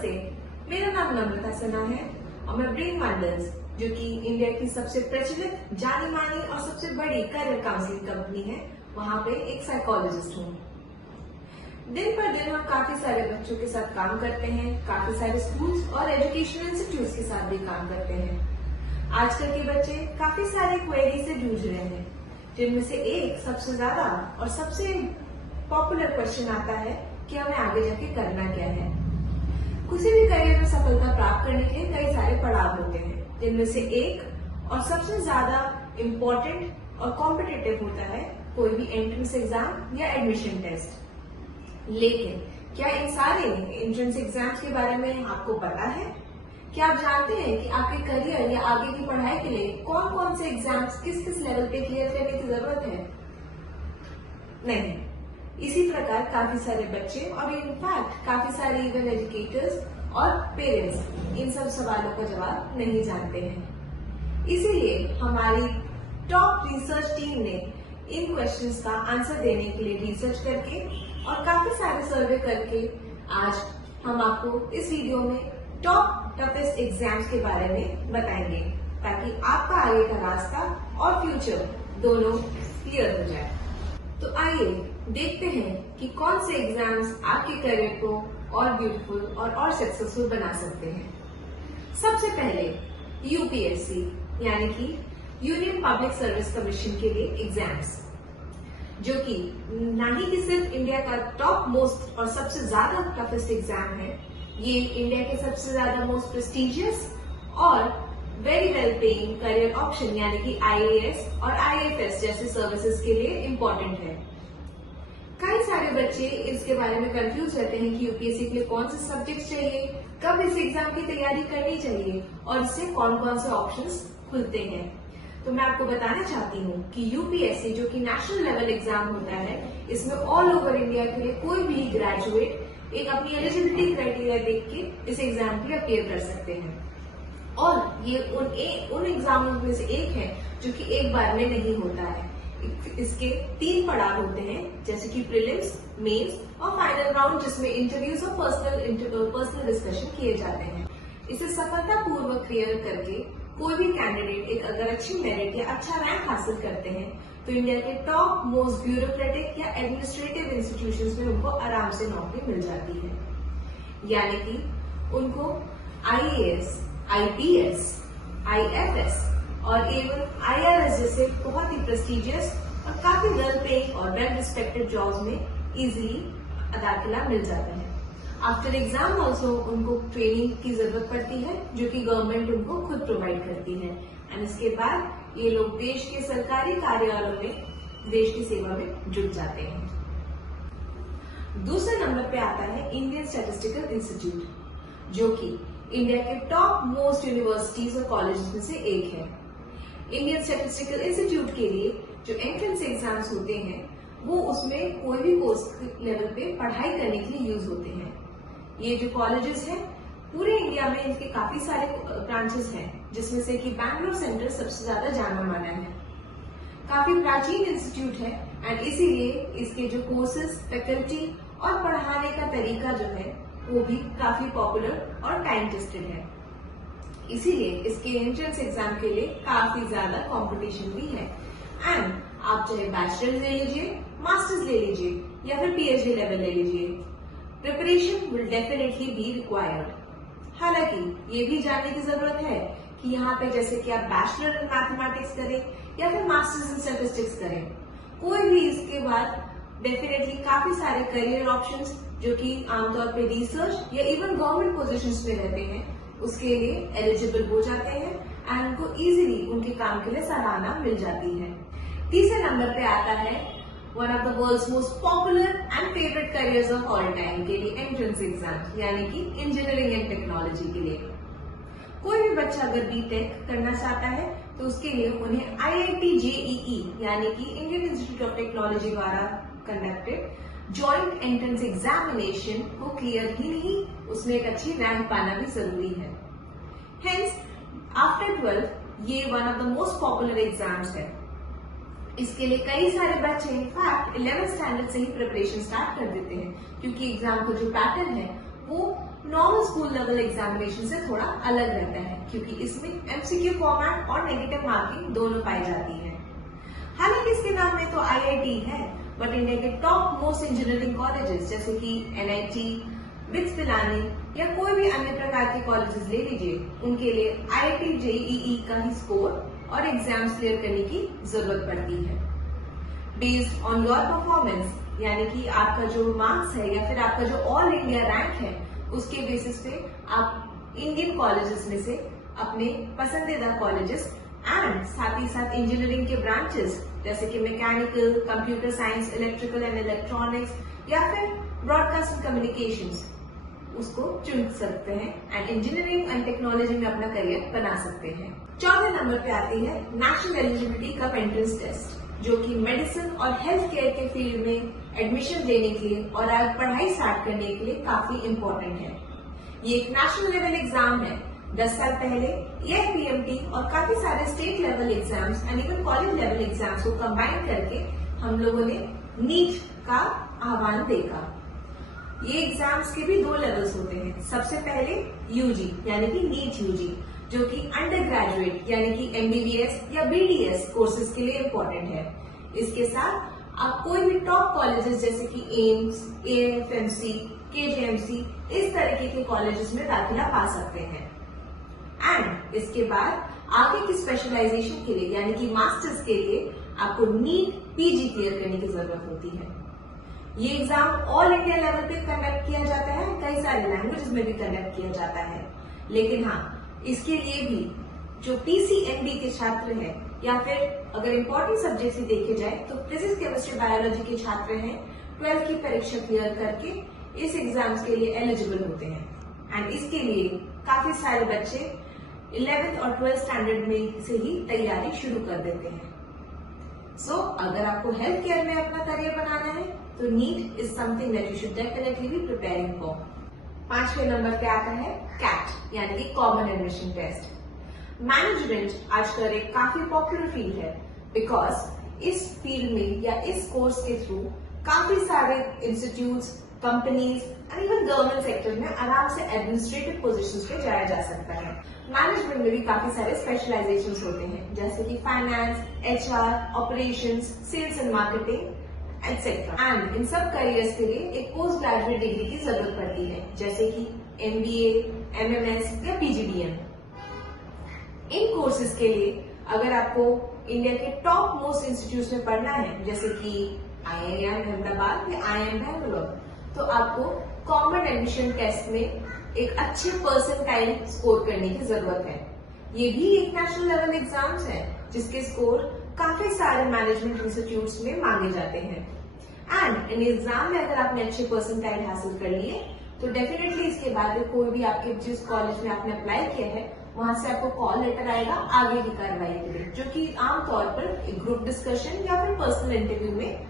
नमस्ते, मेरा नाम नम्रता सिन्हा है और मैं ब्रेन वंडर्स, जो कि इंडिया की सबसे प्रचलित, जानी मानी और सबसे बड़ी करियर काउंसलिंग कंपनी है, वहाँ पे एक साइकोलॉजिस्ट हूँ। दिन पर दिन हम काफी सारे बच्चों के साथ काम करते हैं, काफी सारे स्कूल्स और एजुकेशनल इंस्टीट्यूट्स के साथ भी काम करते हैं। आजकल के बच्चे काफी सारे क्वेरी से जूझ रहे हैं, जिनमें से एक सबसे ज्यादा और सबसे पॉपुलर क्वेश्चन आता है कि हमें आगे जाके करना क्या है। किसी भी करियर में सफलता प्राप्त करने के लिए कई सारे पड़ाव होते हैं, जिनमें से एक और सबसे ज्यादा इम्पोर्टेंट और कॉम्पिटिटिव होता है कोई भी एंट्रेंस एग्जाम या एडमिशन टेस्ट। लेकिन क्या इन सारे एंट्रेंस एग्जाम्स के बारे में आपको पता है? क्या आप जानते हैं कि आपके करियर या आगे की पढ़ाई के लिए कौन कौन से एग्जाम्स किस किस लेवल पे क्लियर करने की जरूरत है? नहीं। इसी प्रकार काफी सारे बच्चे और इनफैक्ट काफी सारे इवन एजुकेटर्स और पेरेंट्स इन सब सवालों का जवाब नहीं जानते हैं। इसीलिए हमारी टॉप रिसर्च टीम ने इन क्वेश्चंस का आंसर देने के लिए रिसर्च करके और काफी सारे सर्वे करके आज हम आपको इस वीडियो में टॉप टफेस्ट एग्जाम्स के बारे में बताएंगे, ताकि आपका आगे का रास्ता और फ्यूचर दोनों क्लियर हो जाए। तो आइए देखते हैं कि कौन से एग्जाम्स आपके करियर को और ब्यूटीफुल और सक्सेसफुल बना सकते हैं। सबसे पहले यूपीएससी यानी कि यूनियन पब्लिक सर्विस कमीशन के लिए एग्जाम्स, जो कि ना ही कि सिर्फ इंडिया का टॉप मोस्ट और सबसे ज्यादा टफेस्ट एग्जाम है, ये इंडिया के सबसे ज्यादा मोस्ट प्रेस्टिजियस और very well paying career option यानी कि आईएएस और आईएफएस जैसे सर्विसेज के लिए इम्पोर्टेंट है। कई सारे बच्चे इसके बारे में कंफ्यूज रहते हैं कि यूपीएससी के लिए कौन से सब्जेक्ट चाहिए, कब इस एग्जाम की तैयारी करनी चाहिए और इससे कौन कौन से ऑप्शंस खुलते हैं। तो मैं आपको बताना चाहती हूँ कि यूपीएससी, जो कि नेशनल लेवल एग्जाम होता है, इसमें ऑल ओवर इंडिया के लिए कोई भी ग्रेजुएट एक अपनी एलिजिबिलिटी क्राइटेरिया देख के इस एग्जाम के लिए अपियर कर सकते हैं। और ये उन एग्जामों में से एक है जो कि एक बार में नहीं होता है। इसके 3 पड़ाव होते हैं, जैसे कि प्रीलिम्स, मेंस और फाइनल राउंड, जिसमें इंटरव्यूज और पर्सनल डिस्कशन किए जाते हैं। इसे सफलतापूर्वक क्लियर करके कोई भी कैंडिडेट एक अगर अच्छी मेरिट या अच्छा रैंक हासिल करते हैं तो इंडिया के टॉप मोस्ट ब्यूरोक्रेटिक या एडमिनिस्ट्रेटिव इंस्टीट्यूशंस में उनको आराम से नौकरी मिल जाती है। यानी कि उनको आईएएस, आईपीएस, आईएफएस और एवं आईआरएस जैसे बहुत ही प्रेस्टिजियस और काफी वेल पेइंग और वेल रिस्पेक्टेड जॉब्स में इजीली दाखिला मिल जाता है। आफ्टर एग्जाम ऑल्सो उनको ट्रेनिंग की जरूरत पड़ती है, जो कि गवर्नमेंट उनको खुद प्रोवाइड करती है। एंड इसके बाद ये लोग देश के सरकारी कार्यालयों में देश की सेवा में जुट जाते हैं। दूसरे नंबर पे आता है इंडियन स्टैटिस्टिकल इंस्टीट्यूट, जो कि इंडिया के टॉप मोस्ट यूनिवर्सिटीज और कॉलेजेस में से एक है। इंडियन स्टैटिस्टिकल इंस्टीट्यूट के लिए जो एंट्रेंस एग्जाम्स होते हैं, वो उसमें कोई भी कोर्स लेवल पे पढ़ाई करने के लिए यूज होते हैं। ये जो कॉलेजेस हैं, पूरे इंडिया में इनके काफी सारे ब्रांचेस हैं, जिसमें से कि बैंगलोर सेंटर सबसे ज्यादा जाना माना है। काफी प्राचीन इंस्टीट्यूट है एंड इसीलिए इसके जो कोर्सेज, फैकल्टी और पढ़ाने का तरीका जो है वो भी काफी पॉपुलर और टाइम टेस्टेड है। इसीलिए इसके एंट्रेंस एग्जाम के लिए काफी ज्यादा कंपटीशन भी है। एंड आप चाहे बैचलर्स ले लीजिए, मास्टर्स ले लीजिए या फिर पीएचडी लेवल ले लीजिए, preparation will definitely be required. हालांकि ये भी जानने की जरूरत है कि यहाँ पे जैसे कि आप बैचलर इन मैथमेटिक्स करें या फिर मास्टर्स इन स्टैटिस्टिक्स करें, कोई भी इसके बाद डेफिनेटली काफी सारे करियर ऑप्शंस, जो कि आमतौर पे रिसर्च या इवन गवर्नमेंट पोजीशंस में रहते हैं, उसके लिए एलिजिबल हो जाते हैं एंड उनको इजीली उनके काम के लिए सराहना मिल जाती है। तीसरे नंबर पे आता है one of the world's most popular and favourite careers of all time के लिए एंट्रेंस एग्जाम, यानी कि इंजीनियरिंग एंड टेक्नोलॉजी के लिए। कोई भी बच्चा अगर बीटेक करना चाहता है तो उसके लिए उन्हें आईआईटी जेईई यानी कि इंडियन इंस्टीट्यूट ऑफ टेक्नोलॉजी द्वारा कंडक्टेड जॉइंट एंट्रेंस एग्जामिनेशन को क्लियर ही नहीं, उसमें एक अच्छी रैंक पाना भी जरूरी है। हेंस आफ्टर 12 ये one of the most popular exams है। इसके लिए कई सारे बच्चे इनफैक्ट 11th स्टैंडर्ड से ही प्रिपरेशन स्टार्ट कर देते हैं, क्योंकि एग्जाम का जो पैटर्न है वो नॉर्मल स्कूल लेवल एग्जामिनेशन से थोड़ा अलग रहता है क्योंकि इसमें एमसीक्यू फॉर्मेट और नेगेटिव मार्किंग दोनों पाई जाती है। हालांकि इसके नाम में तो आईआईटी है, बट इंडिया के टॉप मोस्ट इंजीनियरिंग कॉलेजेस जैसे कि एनआईटी, बिट्स पिलानी या कोई भी अन्य प्रकार के कॉलेजेस ले लीजिए, उनके लिए आईआईटी जेईई का ही स्कोर और एग्जाम्स क्लियर करने की जरूरत पड़ती है। बेस्ड ऑन योर परफॉर्मेंस, यानी कि आपका जो मार्क्स है या फिर आपका जो ऑल इंडिया रैंक है, उसके बेसिस पे आप इंडियन कॉलेजेस में से अपने पसंदीदा कॉलेजेस एंड साथ ही साथ इंजीनियरिंग के ब्रांचेस जैसे कि mechanical, computer science, electrical and electronics या फिर ब्रॉडकास्ट एंड कम्युनिकेशंस उसको चुन सकते हैं एंड इंजीनियरिंग एंड टेक्नोलॉजी में अपना करियर बना सकते हैं। चौथे नंबर पे आती है national eligibility cum entrance test, जो कि मेडिसिन और हेल्थ केयर के फील्ड में एडमिशन लेने के लिए और आगे पढ़ाई स्टार्ट करने के लिए काफी इम्पोर्टेंट है। ये एक नेशनल लेवल एग्जाम है। 10 साल पहले ये पीएमटी और काफी सारे state level exams and even college level exams को कंबाइन करके हम लोगों ने नीट का आह्वान देखा। ये एग्जाम्स के भी 2 लेवल्स होते हैं। सबसे पहले यूजी यानी कि नीट यूजी, जो कि अंडर ग्रेजुएट यानी कि एमबीबीएस या बीडीएस कोर्सेज के लिए इम्पोर्टेंट है। इसके साथ आप कोई भी टॉप कॉलेजेस जैसे कि एम्स, एएफएमसी, केजेएमसी इस तरीके के कॉलेजेस में दाखिला पा सकते हैं। एंड इसके बाद आगे की स्पेशलाइजेशन के लिए यानी कि मास्टर्स के लिए आपको नीट पीजी क्लियर करने की जरूरत होती है। ये एग्जाम ऑल इंडिया लेवल पे कंडक्ट किया जाता है, कई सारे लैंग्वेजेस में भी कंडक्ट किया जाता है। लेकिन हाँ, इसके लिए भी जो पीसीएमबी के छात्र हैं या फिर अगर इम्पोर्टेंट सब्जेक्ट ही देखे जाए तो फिजिक्स, केमिस्ट्री, बायोलॉजी के छात्र हैं, 12th की परीक्षा क्लियर करके इस एग्जाम्स के लिए एलिजिबल होते हैं। एंड इसके लिए काफी सारे बच्चे 11th और 12th स्टैंडर्ड में से ही तैयारी शुरू कर देते हैं। सो अगर आपको हेल्थ केयर में अपना करियर बनाना है तो NEET is something that you should definitely be preparing for. 5वें नंबर पे आता है कैट यानी कि कॉमन एडमिशन टेस्ट। मैनेजमेंट आजकल एक काफी पॉपुलर फील्ड है बिकॉज इस फील्ड में या इस कोर्स के थ्रू काफी सारे institutes, companies and even government sector में आराम से एडमिनिस्ट्रेटिव पोजीशंस पे जाया जा सकता है। मैनेजमेंट में भी काफी सारे स्पेशलाइजेशंस होते हैं जैसे कि finance, HR, operations, sales and marketing etcetera. And इन सब करियर्स के लिए एक पोस्ट ग्रेजुएट डिग्री की जरूरत पड़ती है जैसे कि एमबीए, एमएमएस या पीजीडीएम। इन कोर्सेज के लिए अगर आपको इंडिया के टॉप मोस्ट इंस्टीट्यूट में पढ़ना है जैसे कि आईआईएम अहमदाबाद या आईआईएम बैंगलोर, तो आपको कॉमन एडमिशन टेस्ट में एक अच्छे परसेंटाइल स्कोर करने की जरूरत है। ये भी एक नेशनल लेवल एग्जाम्स है जिसके स्कोर काफी सारे मैनेजमेंट इंस्टीट्यूट्स में मांगे जाते हैं। एंड इन एग्जाम में अगर आपने अच्छे परसेंटाइल हासिल कर लिए तो डेफिनेटली इसके बाद कोई भी आपके जिस कॉलेज में आपने अप्लाई किया है वहां से आपको कॉल लेटर आएगा आगे की कार्रवाई के लिए, जो कि आमतौर पर एक ग्रुप डिस्कशन या फिर पर्सनल इंटरव्यू में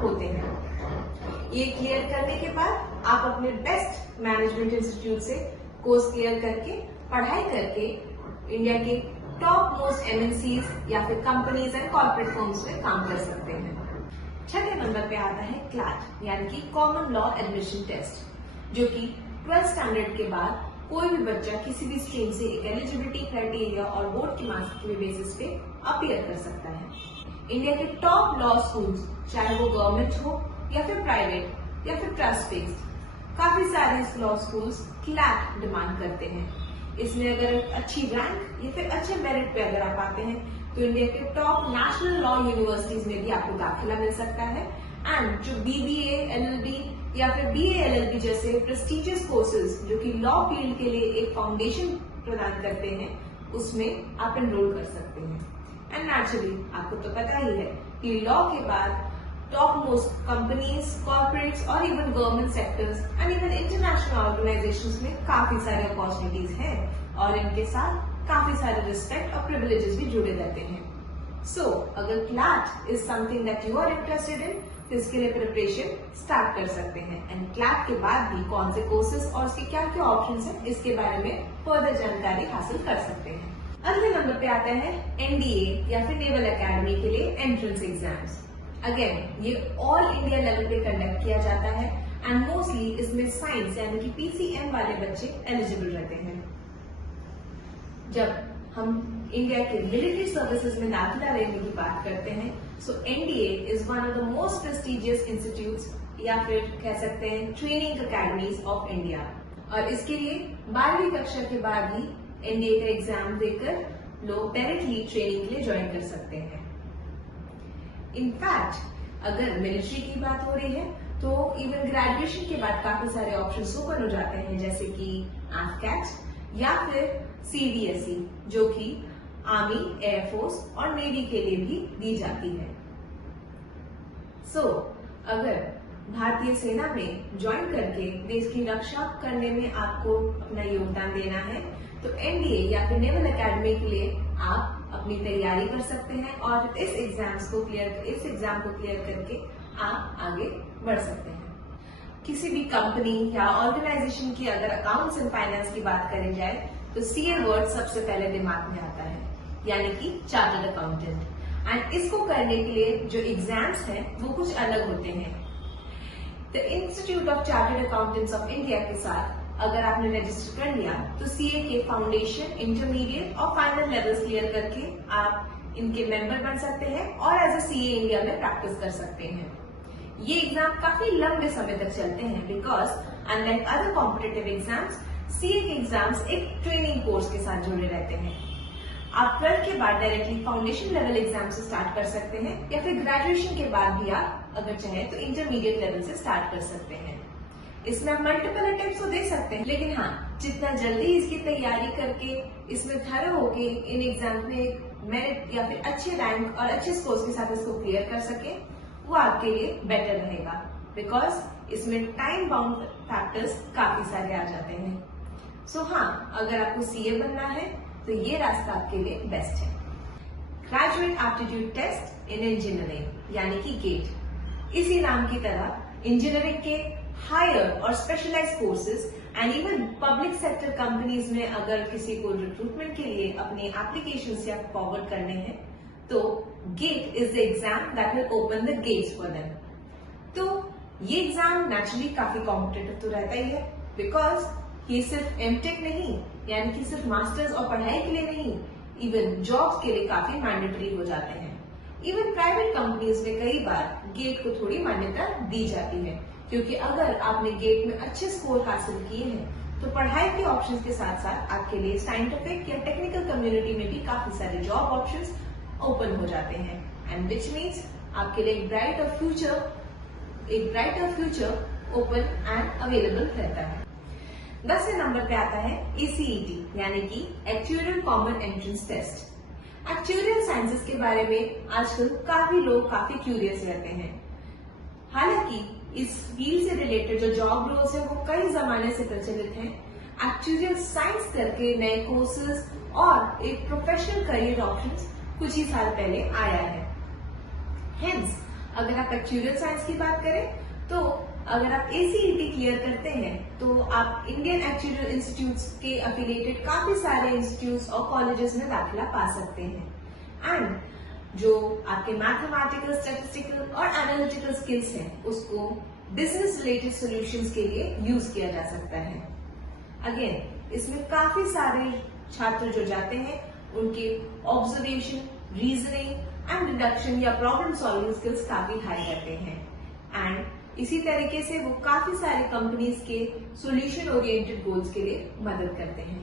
होते हैं। ये क्लियर करने के बाद आप अपने बेस्ट मैनेजमेंट इंस्टीट्यूट से कोर्स क्लियर करके पढ़ाई करके इंडिया के टॉप मोस्ट एमएनसीज या फिर कंपनीज एंड कॉर्पोरेट फर्म्स में काम कर सकते हैं। 6वें नंबर पे आता है क्लैट यानी कि कॉमन लॉ एडमिशन टेस्ट, जो कि 12th स्टैंडर्ड के बाद कोई भी बच्चा किसी भी स्ट्रीम से एक एलिजिबिलिटी क्राइटेरिया और बोर्ड के मार्क्स के बेसिस पे अपीयर कर सकता है। इंडिया के टॉप लॉ स्कूल्स, चाहे वो गवर्नमेंट हो या फिर प्राइवेट या फिर ट्रस्ट बेस्ड, काफी सारे लॉ स्कूल्स क्लैट डिमांड करते हैं। इसमें अगर अच्छी रैंक या फिर अच्छे मेरिट पे अगर आप आते हैं तो इंडिया के टॉप नेशनल लॉ यूनिवर्सिटीज में भी आपको दाखिला मिल सकता है। एंड जो बीबीए, एलएलबी या फिर बीए एलएलबी जैसे प्रेस्टिजियस कोर्सेज जो कि लॉ फील्ड के लिए एक फाउंडेशन प्रदान करते हैं, उसमें आप एनरोल कर सकते हैं। एंड नेचुरली आपको तो पता ही है कि लॉ के बाद टॉप मोस्ट कंपनीज, कॉर्पोरेट्स और even government sectors and even international organisations में काफी सारे अपॉर्चुनिटीज हैं और इनके साथ काफी सारे रिस्पेक्ट और प्रिविलेजेस भी जुड़े रहते हैं। सो अगर CLAT is something that you are interested in तो इसके लिए प्रिपरेशन स्टार्ट कर सकते हैं। एंड क्लैट के बाद भी कौन से कोर्सेज और उसके क्या क्या ऑप्शंस हैं इसके बारे में फर्दर जानकारी हासिल कर सकते हैं। अगले नंबर पे आता है एनडीए या फिर नेवल एकेडमी के लिए एंट्रेंस एग्जाम्स। अगेन ये ऑल इंडिया लेवल पे कंडक्ट किया जाता है एंड मोस्टली इसमें साइंस यानी कि PCM वाले बच्चे एलिजिबल रहते हैं। जब हम इंडिया के मिलिट्री सर्विसेज में दाखिला लेने की बात करते हैं, सो NDA is one of the most prestigious institutes या फिर कह सकते हैं ट्रेनिंग अकेडमीज ऑफ इंडिया। और इसके लिए 12वीं कक्षा के बाद ही NDA का एग्जाम देकर लोग डायरेक्टली ट्रेनिंग के लिए ज्वाइन कर सकते हैं। इनफैक्ट अगर मिलिट्री की बात हो रही है तो इवन ग्रेजुएशन के बाद काफी सारे ऑप्शंस ओपन हो जाते हैं, जैसे कि AFCAT या फिर CDSE, जो कि आर्मी, एयरफोर्स और नेवी के लिए भी दी जाती है। अगर भारतीय सेना में ज्वाइन करके देश की रक्षा करने में आपको अपना योगदान देना है तो NDA या फिर नेवल एकेडमी के लिए आप अपनी तैयारी कर सकते हैं और इस एग्जाम को क्लियर करके आप आगे बढ़ सकते हैं। किसी भी कंपनी या ऑर्गेनाइजेशन की अगर अकाउंट्स एंड फाइनेंस की बात करी जाए तो CA वर्ड सबसे पहले दिमाग में आता है, यानी कि चार्टर्ड अकाउंटेंट। एंड इसको करने के लिए जो एग्जाम्स हैं वो कुछ अलग होते हैं। The institute of chartered accountants of India के साथ अगर आपने रजिस्टर कर लिया तो CA के फाउंडेशन, इंटरमीडिएट और फाइनल लेवल्स क्लियर करके आप इनके मेंबर बन सकते हैं और एज अ CA इंडिया में प्रैक्टिस कर सकते हैं। ये एग्जाम काफी लंबे समय तक चलते हैं because unlike other competitive exams, CA के एग्जाम्स एक ट्रेनिंग कोर्स के साथ जुड़े रहते हैं। आप 12th के बाद डायरेक्टली फाउंडेशन लेवल एग्जाम से स्टार्ट कर सकते हैं या फिर ग्रेजुएशन के बाद भी आप अगर चाहे तो इंटरमीडिएट लेवल से स्टार्ट कर सकते हैं। इसमें आप मल्टीपल अटेम्प्ट्स तो दे सकते हैं, लेकिन हाँ, जितना जल्दी इसकी तैयारी करके इसमें थरो होके इन एग्जाम में मेरिट या फिर अच्छे रैंक और अच्छे स्कोर्स के साथ इसको क्लियर कर सके वो आपके लिए बेटर रहेगा, बिकॉज इसमें टाइम बाउंड फैक्टर्स काफी सारे आ जाते हैं। हाँ, अगर आपको CA बनना है तो ये रास्ता आपके लिए बेस्ट है। Graduate aptitude test in engineering यानी कि गेट। इसी नाम की तरह इंजीनियरिंग के हायर और specialised courses and even public sector companies में अगर किसी को रिक्रूटमेंट के लिए अपने एप्लीकेशंस या फॉरवर्ड करने हैं तो GATE is the exam that will open the gates for them. तो ये एग्जाम नेचुरली काफी कॉम्पिटिटिव तो रहता ही है, बिकॉज ये सिर्फ MTech नहीं, यानी कि सिर्फ मास्टर्स और पढ़ाई के लिए नहीं, इवन जॉब्स के लिए काफी मैंडेटरी हो जाते हैं। इवन प्राइवेट कंपनीज में कई बार गेट को थोड़ी मान्यता दी जाती है, क्योंकि अगर आपने गेट में अच्छे स्कोर हासिल किए हैं तो पढ़ाई के ऑप्शंस के साथ साथ आपके लिए साइंटिफिक या टेक्निकल कम्युनिटी में भी काफी सारे जॉब ऑप्शंस ओपन हो जाते हैं, एंड विच मीन्स आपके लिए एक brighter future open and available रहता है। 10वें नंबर पे आता है ACET यानी कि actuarial common entrance test. Actuarial sciences के बारे में आजकल काफी लोग काफी क्यूरियस रहते हैं। हालांकि इस फील्ड से रिलेटेड जो जॉब रोल्स है वो कई जमाने से प्रचलित हैं। एक्चुअरियल साइंस करके नए कोर्सेज और एक प्रोफेशनल करियर ऑप्शंस कुछ ही साल पहले आया है। हेंस अगर आप एक्चुअरियल साइंस की बात करें तो अगर आप ACET क्लियर करते हैं तो आप इंडियन एक्चुअरियल इंस्टीट्यूट्स के एफिलिएटेड काफी सारे इंस्टीट्यूट्स और कॉलेजेस में दाखिला पा सकते हैं। एंड जो आपके मैथमेटिकल, स्टैटिस्टिकल और एनालिटिकल स्किल्स हैं उसको बिजनेस रिलेटेड सॉल्यूशंस के लिए यूज किया जा सकता है। अगेन इसमें काफी सारे छात्र जो जाते हैं उनके ऑब्जर्वेशन, रीजनिंग एंड डिडक्शन या प्रॉब्लम सॉल्विंग स्किल्स काफी हाई रहते हैं। एंड इसी तरीके से वो काफी सारे कंपनीज के सॉल्यूशन ओरिएंटेड गोल्स के लिए मदद करते हैं।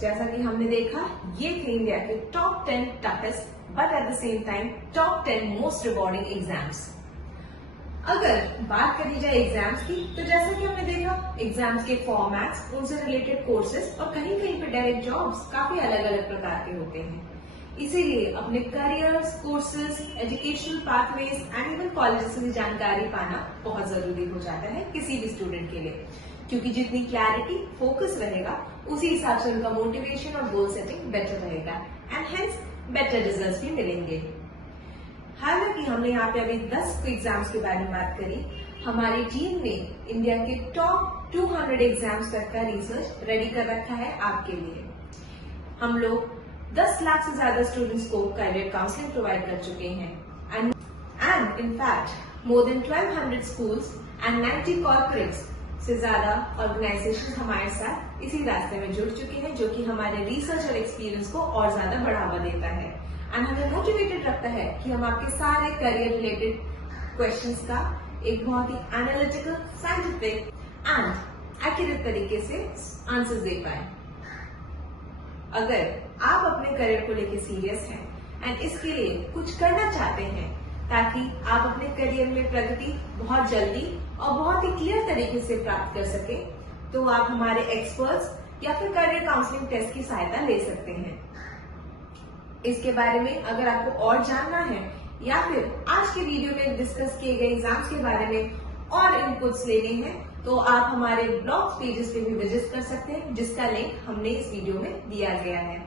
जैसा कि हमने देखा, ये थे इंडिया के top 10 toughest but at the same time top 10 most rewarding exams. अगर बात करी जाए एग्जाम्स की तो जैसा कि हमने देखा, एग्जाम्स के फॉर्मेट्स, उनसे रिलेटेड कोर्सेज और कहीं कहीं पे डायरेक्ट जॉब्स काफी अलग अलग प्रकार के होते हैं। इसीलिए अपने careers, courses, educational pathways and even colleges की जानकारी पाना बहुत जरूरी हो जाता है किसी भी स्टूडेंट के लिए, क्योंकि जितनी क्लैरिटी, फोकस रहेगा उसी हिसाब से उनका मोटिवेशन और गोल सेटिंग बेटर रहेगा एंड हेंस बेटर रिजल्ट्स भी मिलेंगे। हालांकि हमने यहाँ पे अभी 10 एग्जाम्स के बारे में बात करी, हमारी टीम ने इंडिया के टॉप 200 एग्जाम्स तक का रिसर्च रेडी कर रखा है आपके लिए। हम लोग 10 लाख से ज्यादा स्टूडेंट्स को करियर काउंसलिंग प्रोवाइड कर चुके हैं and in fact More than 1200 schools and 90 corporates से ज्यादा ऑर्गेनाइजेशन हमारे साथ इसी रास्ते में जुड़ चुके हैं, जो कि हमारे रिसर्च और एक्सपीरियंस को और ज्यादा बढ़ावा देता है एंड हमें मोटिवेटेड रखता है कि हम आपके सारे करियर रिलेटेड क्वेश्चंस का एक बहुत ही एनालिटिकल, साइंटिफिक एंड एक्यूरेट तरीके से आंसर्स दे पाए। अगर आप अपने करियर को लेकर सीरियस हैं एंड इसके लिए कुछ करना चाहते हैं ताकि आप अपने करियर में प्रगति बहुत जल्दी और बहुत ही क्लियर तरीके से प्राप्त कर सके, तो आप हमारे एक्सपर्ट्स या फिर करियर काउंसलिंग टेस्ट की सहायता ले सकते हैं। इसके बारे में अगर आपको और जानना है या फिर आज के वीडियो में डिस्कस किए गए एग्जाम्स के बारे में और इनपुट्स लेने हैं, तो आप हमारे ब्लॉग पेजेस पे भी विजिट कर सकते हैं, जिसका लिंक हमने इस वीडियो में दिया गया है।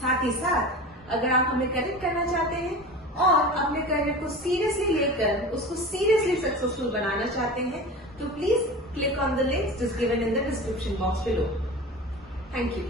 साथ ही साथ अगर आप हमें कनेक्ट करना चाहते हैं और अपने करियर को सीरियसली लेकर उसको सीरियसली सक्सेसफुल बनाना चाहते हैं, तो please click on the links just given in the description box below. Thank you.